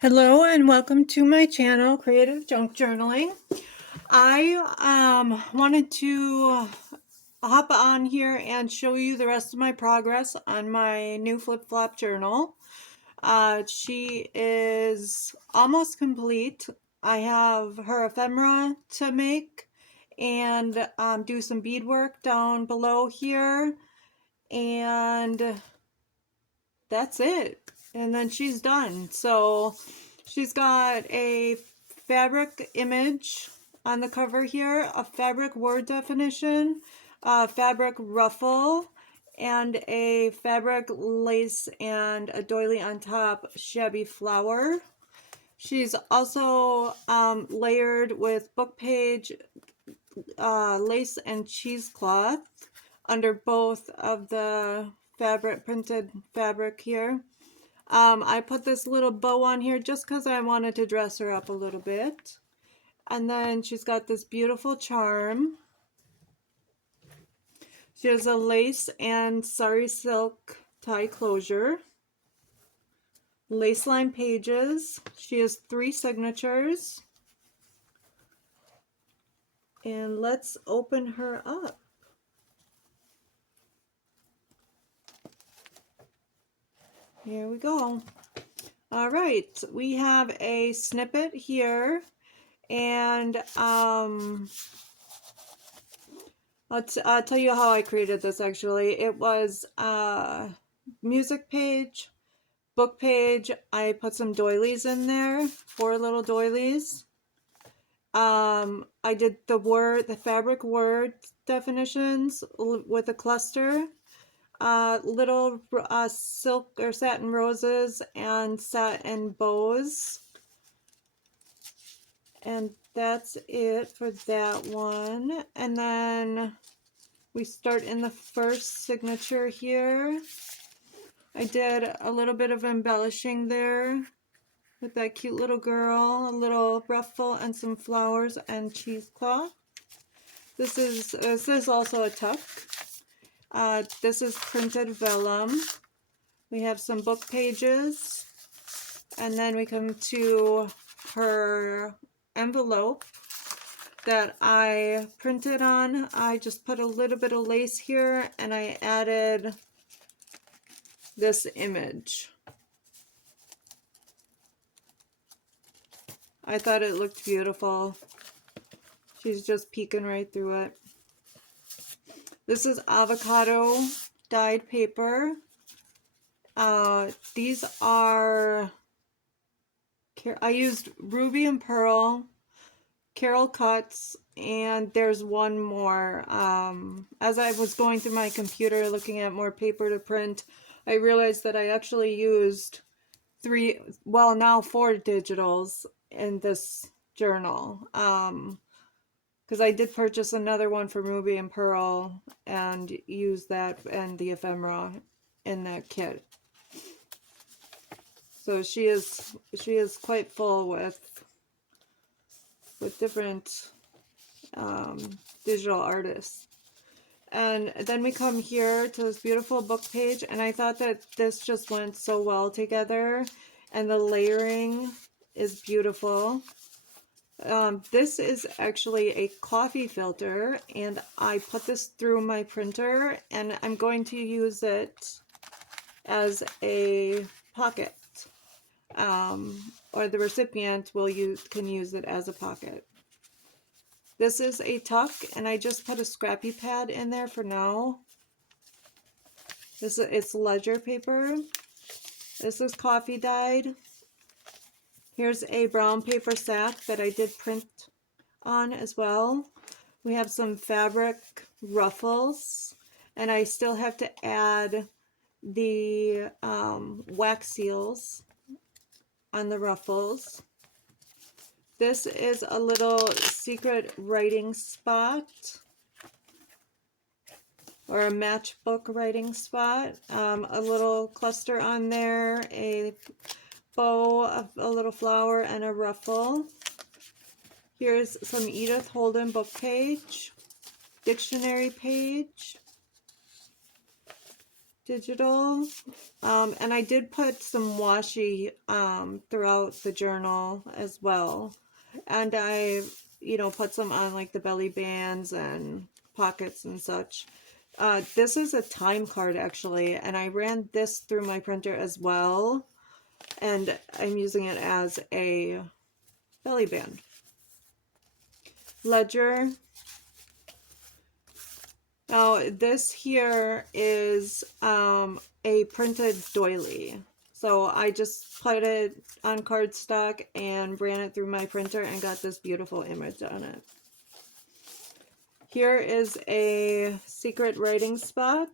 Hello and welcome to my channel, Creative Junk Journaling. I wanted to hop on here and show you the rest of my progress on my new flip-flop journal. She is almost complete. I have her ephemera to make and do some beadwork down below here, and that's it. And then she's done. So she's got a fabric image on the cover here, a fabric word definition, a fabric ruffle, and a fabric lace and a doily on top shabby flower. She's also layered with book page, lace and cheesecloth under both of the printed fabric here. I put this little bow on here just because I wanted to dress her up a little bit. And then she's got this beautiful charm. She has a lace and sari silk tie closure. Lace line pages. She has 3 signatures. And let's open her up. Here we go. All right, we have a snippet here, and I'll tell you how I created this. Actually, it was music page, book page. I put some doilies in there, 4 little doilies. I did the fabric word definitions with a cluster. Little silk or satin roses and satin bows. And that's it for that one. And then we start in the first signature here. I did a little bit of embellishing there with that cute little girl, a little ruffle and some flowers and cheesecloth. This is also a tuck. This is printed vellum. We have some book pages, and then we come to her envelope that I printed on. I just put a little bit of lace here, and I added this image. I thought it looked beautiful. She's just peeking right through it. This is avocado dyed paper. These are, I used Ruby and Pearl, Carol Cuts, and there's one more. As I was going through my computer looking at more paper to print, I realized that I actually used 4 digitals in this journal. Because I did purchase another one from Ruby and Pearl and use that and the ephemera in that kit. So she is quite full with different digital artists. And then we come here to this beautiful book page, and I thought that this just went so well together, and the layering is beautiful. This is actually a coffee filter, and I put this through my printer, and I'm going to use it as a pocket. Or the recipient can use it as a pocket. This is a tuck, and I just put a scrappy pad in there for now. It's ledger paper. This is coffee dyed. Here's a brown paper sack that I did print on as well. We have some fabric ruffles, and I still have to add the wax seals on the ruffles. This is a little secret writing spot, or a matchbook writing spot. A little cluster on there, a bow of a little flower, and a ruffle. Here's some Edith Holden book page, dictionary page, digital. And I did put some washi throughout the journal as well. And I, put some on like the belly bands and pockets and such. This is a time card actually, and I ran this through my printer as well. And I'm using it as a belly band. Ledger. Now this here is a printed doily. So I just put it on cardstock and ran it through my printer and got this beautiful image on it. Here is a secret writing spot.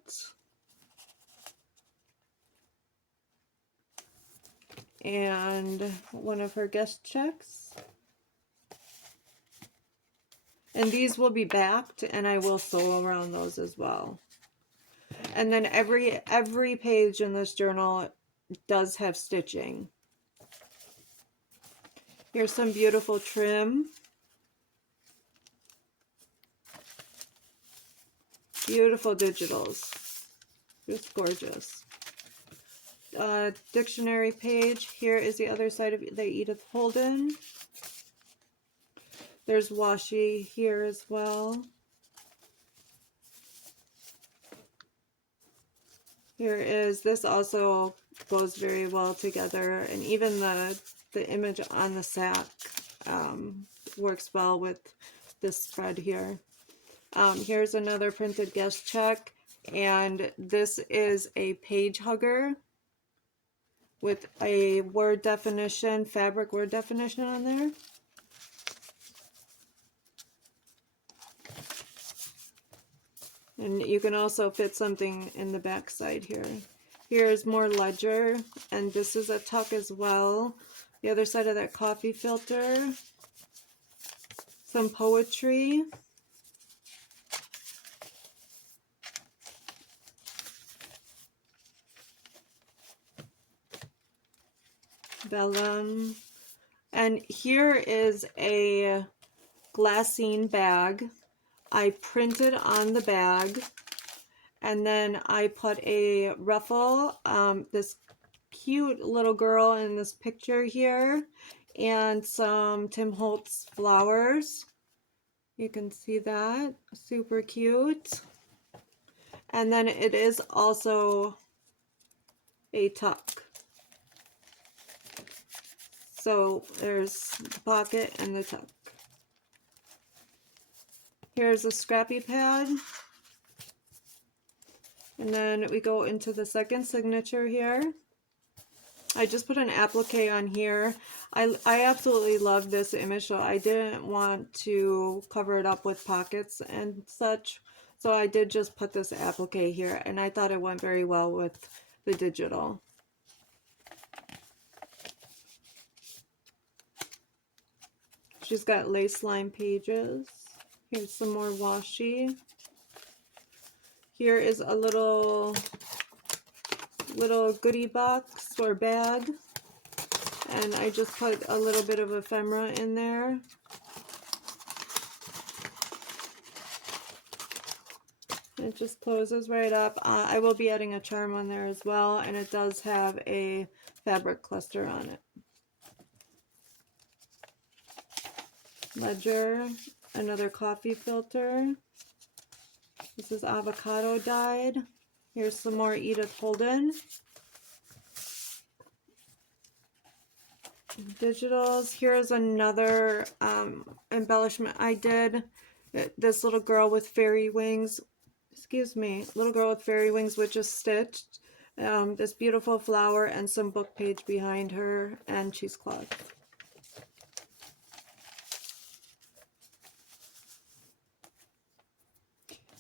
And one of her guest checks. And these will be backed, and I will sew around those as well. And then every page in this journal does have stitching. Here's some beautiful trim. Beautiful digitals. Just gorgeous. Dictionary page. Here is the other side of the Edith Holden. There's washi here as well. Here is, this also goes very well together, and even the image on the sack works well with this spread here. Here's another printed guest check, and this is a page hugger with a word definition, fabric word definition on there. And you can also fit something in the back side here. Here's more ledger, and this is a tuck as well. The other side of that coffee filter. Some poetry. Vellum. And here is a glassine bag. I printed on the bag, and then I put a ruffle, this cute little girl in this picture here, and some Tim Holtz flowers. You can see that, super cute. And then it is also a tuck. So there's the pocket and the tuck. Here's a scrappy pad. And then we go into the second signature here. I just put an applique on here. I absolutely love this image, so I didn't want to cover it up with pockets and such. So I did just put this applique here, and I thought it went very well with the digital. She's got lace line pages. Here's some more washi. Here is a little goodie box or bag, and I just put a little bit of ephemera in there. It just closes right up. I will be adding a charm on there as well, and it does have a fabric cluster on it. Ledger, another coffee filter. This is avocado dyed. Here's some more Edith Holden. Digitals. Here's another embellishment I did. This little girl with fairy wings. Excuse me. Little girl with fairy wings, which is stitched. This beautiful flower and some book page behind her and cheesecloth.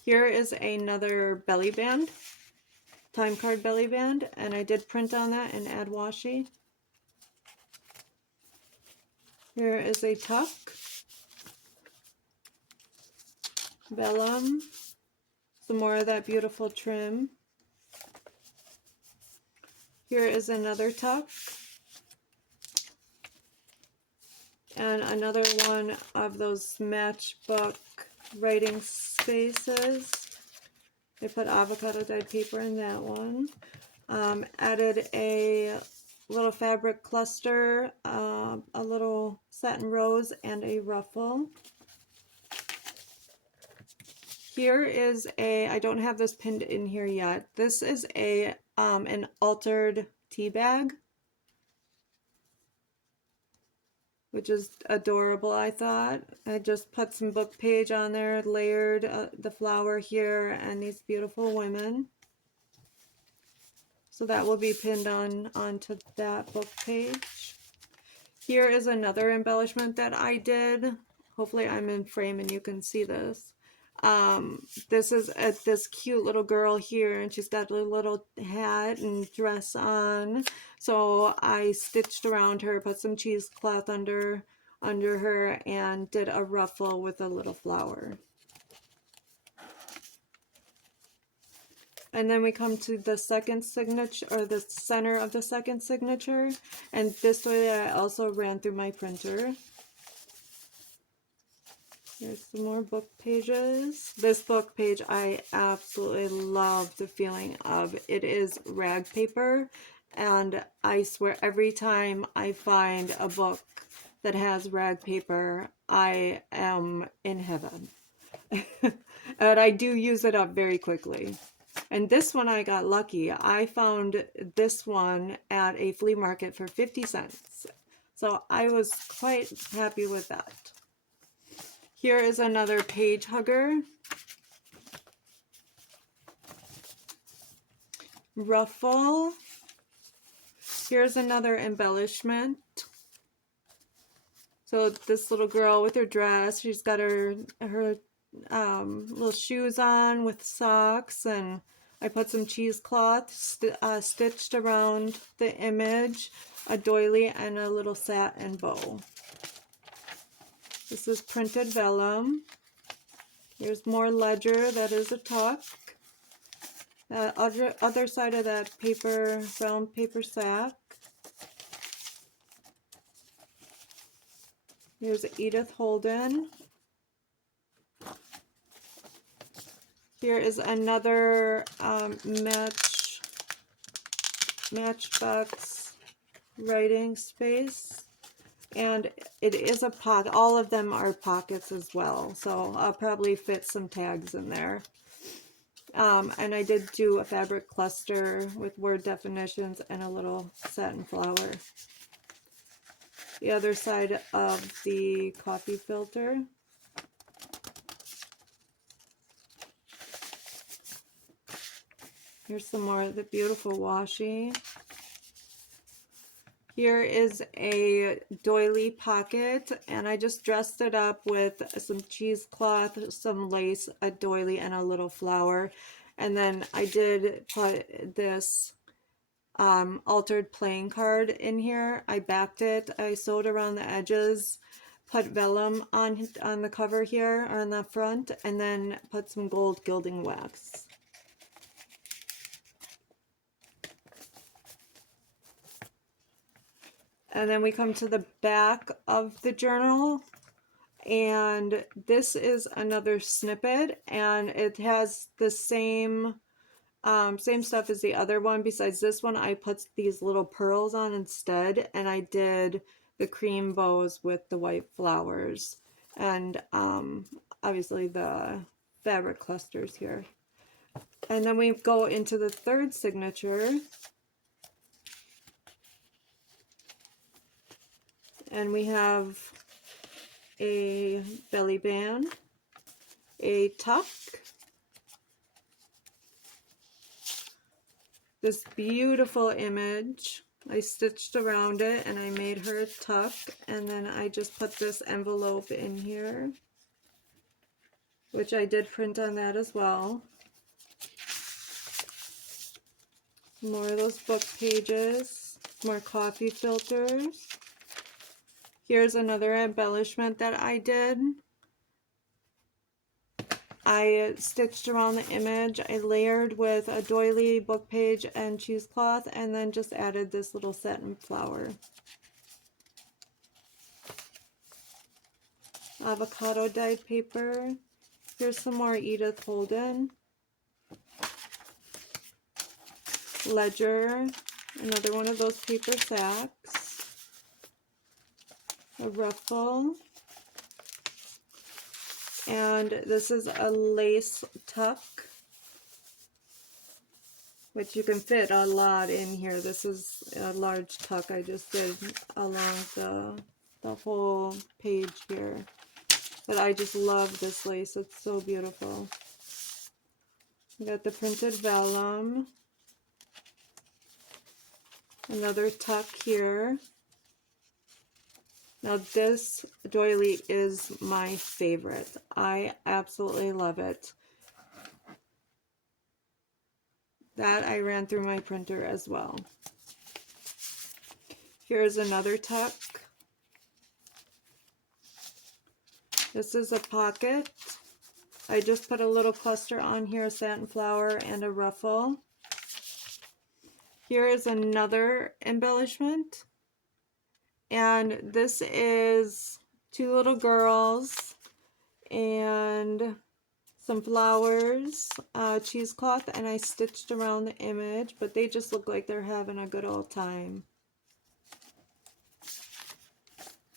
Here is another belly band, time card belly band, and I did print on that and add washi. Here is a tuck, vellum, some more of that beautiful trim. Here is another tuck, and another one of those matchbook writing spaces. I put avocado dyed paper in that one. Added a little fabric cluster, a little satin rose, and a ruffle. Here is I don't have this pinned in here yet. This is an altered tea bag, which is adorable, I thought. I just put some book page on there, layered the flower here and these beautiful women. So that will be pinned onto that book page. Here is another embellishment that I did. Hopefully I'm in frame and you can see this. This is this cute little girl here, and she's got a little hat and dress on. So I stitched around her, put some cheesecloth under her, and did a ruffle with a little flower. And then we come to the second signature, or the center of the second signature, and this way I also ran through my printer. Here's some more book pages. This book page I absolutely love the feeling of. It is rag paper, and I swear every time I find a book that has rag paper, I am in heaven. And I do use it up very quickly. And this one I got lucky. I found this one at a flea market for 50 cents. So I was quite happy with that. Here is another page hugger. Ruffle. Here's another embellishment. So this little girl with her dress, she's got her little shoes on with socks, and I put some cheesecloth stitched around the image, a doily, and a little satin bow. This is printed vellum. Here's more ledger. That is a tuck. Other side of that paper, brown paper sack. Here's Edith Holden. Here is another Matchbox writing space. And it is a pocket. All of them are pockets as well. So I'll probably fit some tags in there. And I did do a fabric cluster with word definitions and a little satin flower. The other side of the coffee filter. Here's some more of the beautiful washi. Here is a doily pocket, and I just dressed it up with some cheesecloth, some lace, a doily, and a little flower. And then I did put this altered playing card in here. I backed it, I sewed around the edges, put vellum on the cover here, on the front, and then put some gold gilding wax. And then we come to the back of the journal, and this is another snippet, and it has the same stuff as the other one. Besides this one, I put these little pearls on instead, and I did the cream bows with the white flowers, and obviously the fabric clusters here. And then we go into the third signature. And we have a belly band, a tuck, this beautiful image. I stitched around it and I made her a tuck, and then I just put this envelope in here, which I did print on that as well. More of those book pages, more coffee filters. Here's another embellishment that I did. I stitched around the image. I layered with a doily, book page, and cheesecloth, and then just added this little satin flower. Avocado dyed paper. Here's some more Edith Holden. ledger, another one of those paper sacks, a ruffle, and this is a lace tuck, which you can fit a lot in here. This is a large tuck I just did along the whole page here. But I just love this lace. It's so beautiful. We got the printed vellum. Another tuck here. Now this doily is my favorite. I absolutely love it. That I ran through my printer as well. Here's another tuck. This is a pocket. I just put a little cluster on here, a satin flower and a ruffle. Here is another embellishment. And this is two little girls and some flowers, cheesecloth, and I stitched around the image, but they just look like they're having a good old time.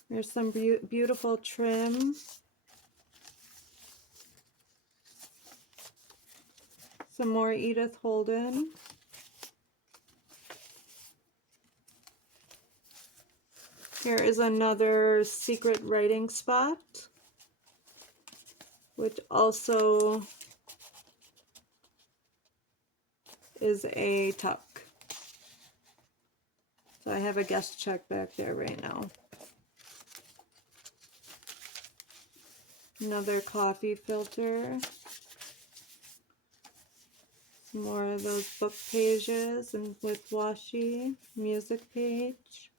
There's some beautiful trim. Some more Edith Holden. Here is another secret writing spot, which also is a tuck. So I have a guest check back there right now. Another coffee filter. Some more of those book pages and with washi, music page.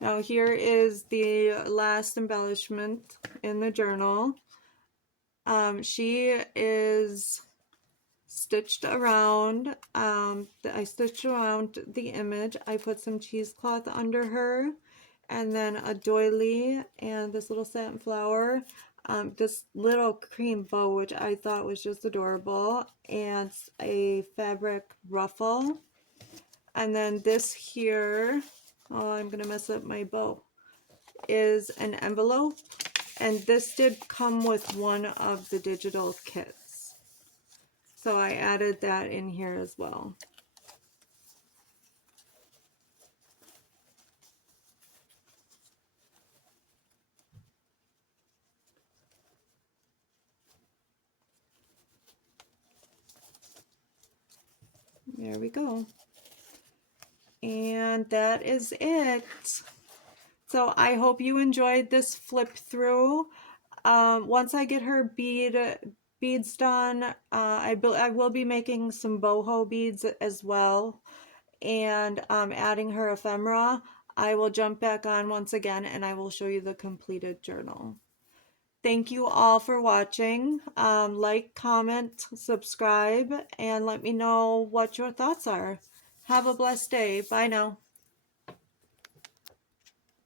Now here is the last embellishment in the journal. She is stitched around. I stitched around the image. I put some cheesecloth under her, and then a doily and this little satin flower. This little cream bow, which I thought was just adorable, and a fabric ruffle. And then this here, oh, I'm gonna mess up my bow, is an envelope, and this did come with one of the digital kits, so I added that in here as well. There we go. And that is it. So I hope you enjoyed this flip through. Once I get her beads done, I will be making some boho beads as well, and adding her ephemera. I will jump back on once again and I will show you the completed journal. Thank you all for watching. Like, comment, subscribe, and let me know what your thoughts are. Have a blessed day. Bye now.